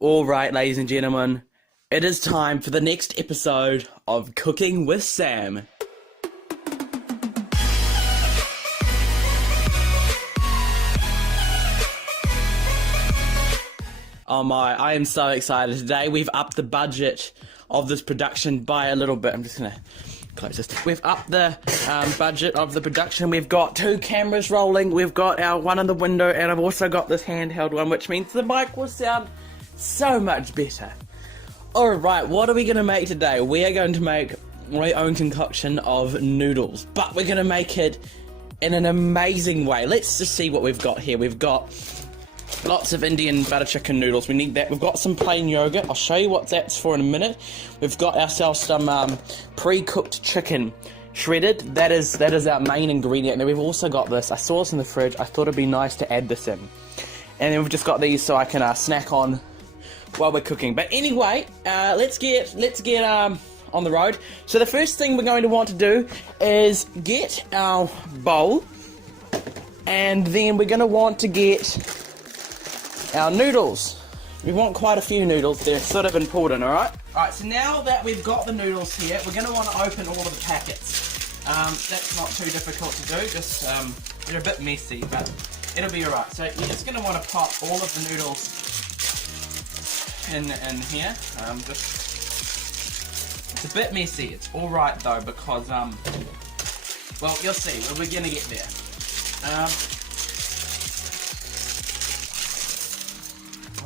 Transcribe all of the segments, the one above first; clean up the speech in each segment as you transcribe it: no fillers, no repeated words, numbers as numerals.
Alright, ladies and gentlemen, it is time for the next episode of Cooking with Sam. Oh my, I am so excited. Today we've upped the budget of this production by a little bit. I'm just going to close this. We've upped the budget of the production. We've got 2 cameras rolling. We've got our one in the window, and I've also got this handheld one, which means the mic will sound so much better. Alright, what are we going to make today? We are going to make my own concoction of noodles, but we're going to make it in an amazing way. Let's just see what we've got here. We've got lots of Indian butter chicken noodles. We need that. We've got some plain yogurt. I'll show you what that's for in a minute. We've got ourselves some pre-cooked chicken shredded. That is our main ingredient. And then we've also got this. I saw this in the fridge. I thought it'd be nice to add this in. And then we've just got these so I can snack on while we're cooking. But anyway, let's get on the road. So the first thing we're going to want to do is get our bowl, and then we're going to want to get our noodles. We want quite a few noodles. They're sort of important, alright? Alright, so now that we've got the noodles here, we're going to want to open all of the packets. That's not too difficult to do, just they're a bit messy, but it'll be alright. So you're just going to want to pop all of the noodles in here. It's a bit messy. It's alright though, because well, you'll see. We're going to get there.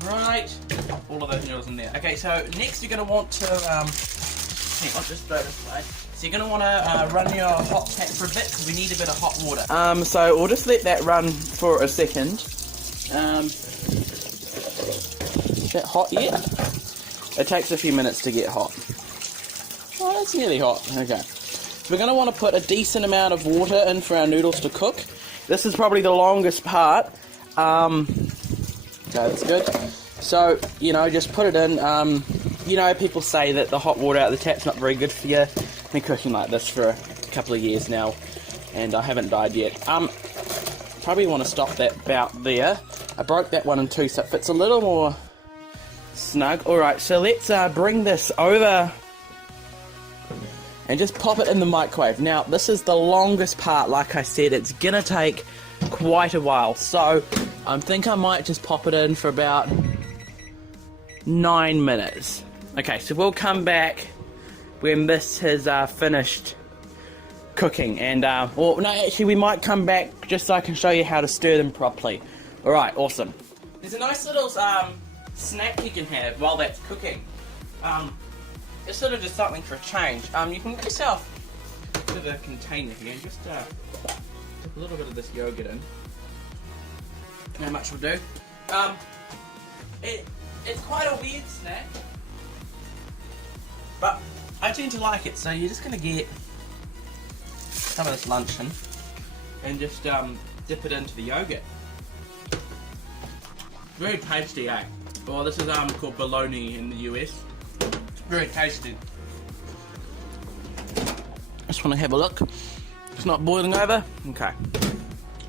Right, pop all of those noodles in there. Okay, so next you're going to want to, hang on, just throw this away. So you're going to want to run your hot tap for a bit, because we need a bit of hot water. So we'll just let that run for a second. Is that hot yet? It takes a few minutes to get hot. Oh, that's nearly hot. Okay. So we're going to want to put a decent amount of water in for our noodles to cook. This is probably the longest part. Okay, that's good. So, you know, just put it in. You know, people say that the hot water out of the tap's not very good for you. I've been cooking like this for a couple of years now, and I haven't died yet. Probably want to stop that about there. I broke that one in 2, so it fits a little more snug. Alright, so let's bring this over and just pop it in the microwave. Now, this is the longest part. Like I said, it's gonna take quite a while, so I think I might just pop it in for about 9 minutes. Okay, so we'll come back when this has finished cooking, and well, no, actually we might come back just so I can show you how to stir them properly. Alright, awesome. There's a nice little snack you can have while that's cooking. It's sort of just something for a change. You can get yourself a bit of a container here and just dip a little bit of this yogurt in. How much will do? It's quite a weird snack, but I tend to like it. So you're just gonna get some of this luncheon and just dip it into the yogurt. Very tasty, eh? Well, this is called bologna in the US. It's very tasty. Just want to have a look. It's not boiling over. Okay.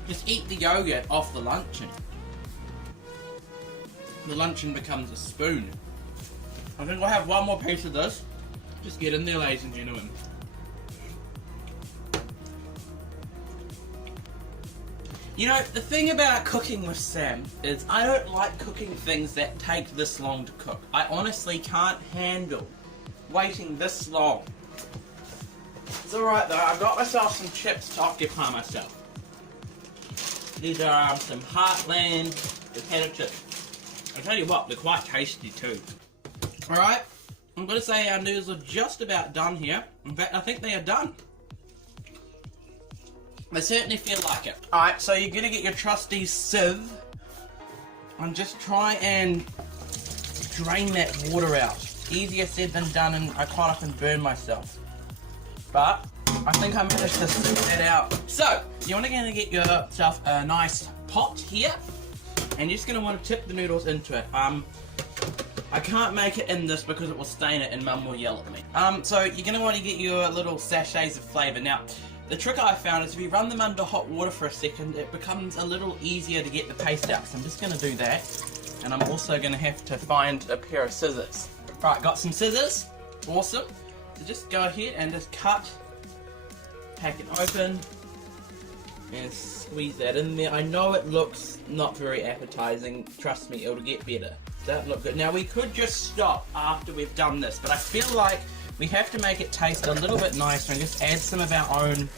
Just eat the yogurt off the luncheon. The luncheon becomes a spoon. I think we'll have one more piece of this. Just get in there, ladies and gentlemen. You know, the thing about cooking with Sam is I don't like cooking things that take this long to cook. I honestly can't handle waiting this long. It's alright though, I've got myself some chips to occupy myself. These are some Heartland potato chips. I'll tell you what, they're quite tasty too. Alright, I'm going to say our noodles are just about done here. In fact, I think they are done. They certainly feel like it. Alright, so you're going to get your trusty sieve and just try and drain that water out. Easier said than done, and I quite often burn myself. But I think I managed to sieve that out. So, you're going to get yourself a nice pot here, and you're just going to want to tip the noodles into it. I can't make it in this because it will stain it and Mum will yell at me. So you're going to want to get your little sachets of flavour. Now, the trick I found is if you run them under hot water for a second, it becomes a little easier to get the paste out. So I'm just going to do that. And I'm also going to have to find a pair of scissors. Right, got some scissors. Awesome. So just go ahead and just cut, pack it open, and squeeze that in there. I know it looks not very appetizing. Trust me, it'll get better. That look good. Now we could just stop after we've done this, but I feel like we have to make it taste a little bit nicer and just add some of our own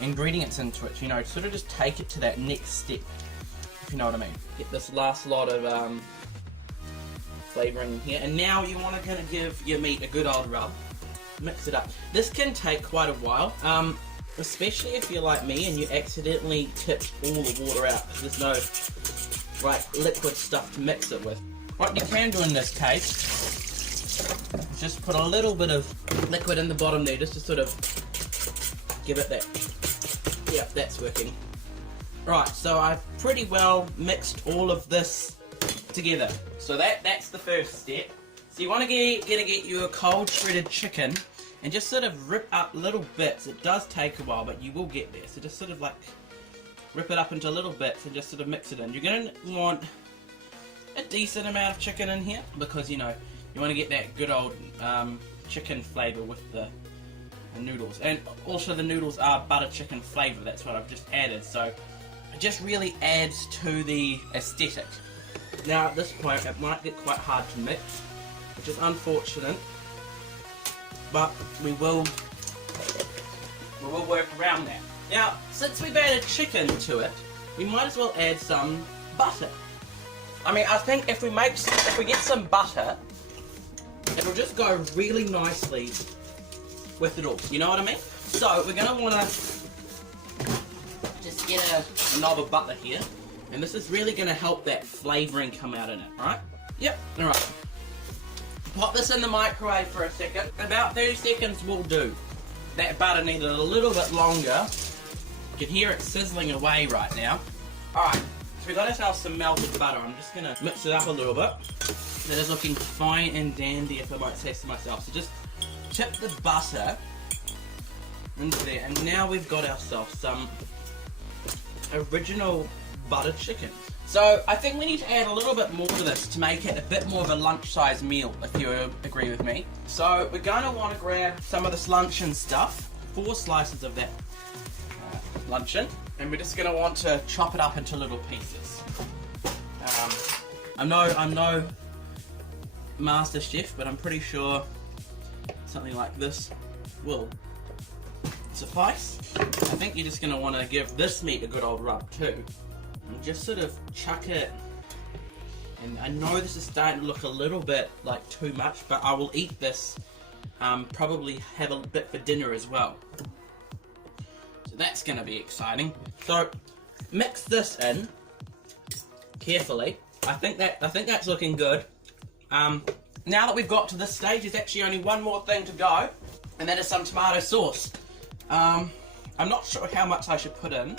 ingredients into it, you know, sort of just take it to that next step, if you know what I mean. Get this last lot of flavouring in here, and now you want to kind of give your meat a good old rub, mix it up. This can take quite a while, especially if you're like me and you accidentally tip all the water out because there's no liquid stuff to mix it with. What you can do in this case is just put a little bit of liquid in the bottom there just to sort of give it that. Yep, that's working. Right, so I've pretty well mixed all of this together. So that's the first step. So you want to get you a cold shredded chicken and just sort of rip up little bits. It does take a while, but you will get there. So just sort of like rip it up into little bits and just sort of mix it in. You're going to want a decent amount of chicken in here because, you know, you want to get that good old chicken flavour with the noodles. And also the noodles are butter chicken flavour, that's what I've just added. So it just really adds to the aesthetic. Now at this point it might get quite hard to mix, which is unfortunate, but we will work around that. Now, since we've added chicken to it, we might as well add some butter. I mean, I think if we get some butter, it'll just go really nicely with it all. You know what I mean? So we're going to want to just get a knob of butter here, and this is really going to help that flavouring come out in it, right? Yep, alright. Pop this in the microwave for a second. About 30 seconds will do. That butter needed a little bit longer. You can hear it sizzling away right now. Alright, so we got ourselves some melted butter. I'm just going to mix it up a little bit. That is looking fine and dandy, if I might say so myself. So just tip the butter into there, and now we've got ourselves some original butter chicken. So I think we need to add a little bit more to this to make it a bit more of a lunch-size meal, if you agree with me. So we're going to want to grab some of this luncheon stuff, 4 slices of that luncheon, and we're just going to want to chop it up into little pieces. I'm no master chef, but I'm pretty sure something like this will suffice. I think you're just going to want to give this meat a good old rub too. And just sort of chuck it, and I know this is starting to look a little bit like too much, but I will eat this, probably have a bit for dinner as well. So that's going to be exciting. So mix this in carefully. I think that's looking good. Now that we've got to this stage, there's actually only one more thing to go, and that is some tomato sauce. I'm not sure how much I should put in.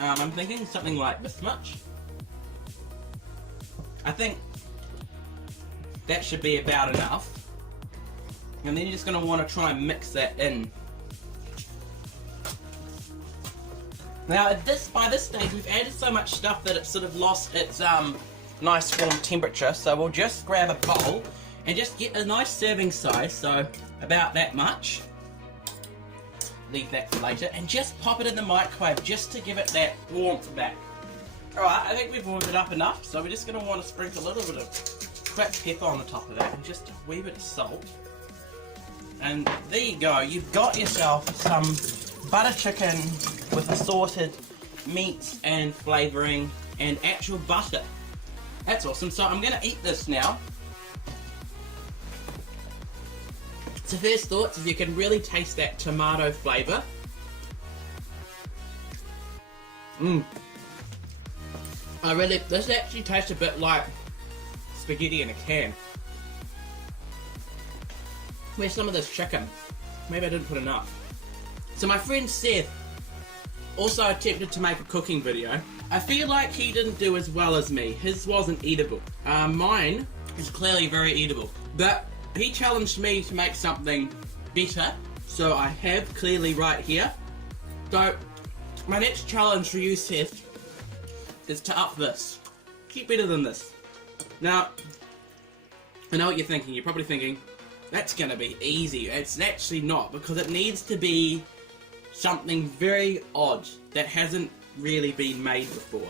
I'm thinking something like this much. I think that should be about enough. And then you're just going to want to try and mix that in. Now by this stage we've added so much stuff that it's sort of lost its nice warm temperature, so we'll just grab a bowl and just get a nice serving size, so about that much. Leave that for later, and just pop it in the microwave just to give it that warmth back. Alright, I think we've warmed it up enough, so we're just going to want to sprinkle a little bit of cracked pepper on the top of that, and just a wee bit of salt. And there you go, you've got yourself some butter chicken with assorted meats and flavouring and actual butter. That's awesome. So I'm going to eat this now. So first thoughts is you can really taste that tomato flavour. This actually tastes a bit like spaghetti in a can. Where's some of this chicken? Maybe I didn't put enough. So my friend Seth also attempted to make a cooking video. I feel like he didn't do as well as me. His wasn't eatable. Mine is clearly very eatable. But he challenged me to make something better, so I have clearly right here. So my next challenge for you, Seth, is to up this. Keep better than this. Now, I know what you're thinking. You're probably thinking, that's going to be easy. It's actually not, because it needs to be something very odd that hasn't really been made before.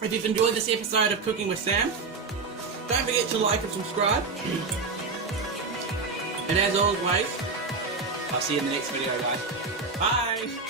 If you've enjoyed this episode of Cooking with Sam, don't forget to like and subscribe. And as always, I'll see you in the next video, guys. Bye!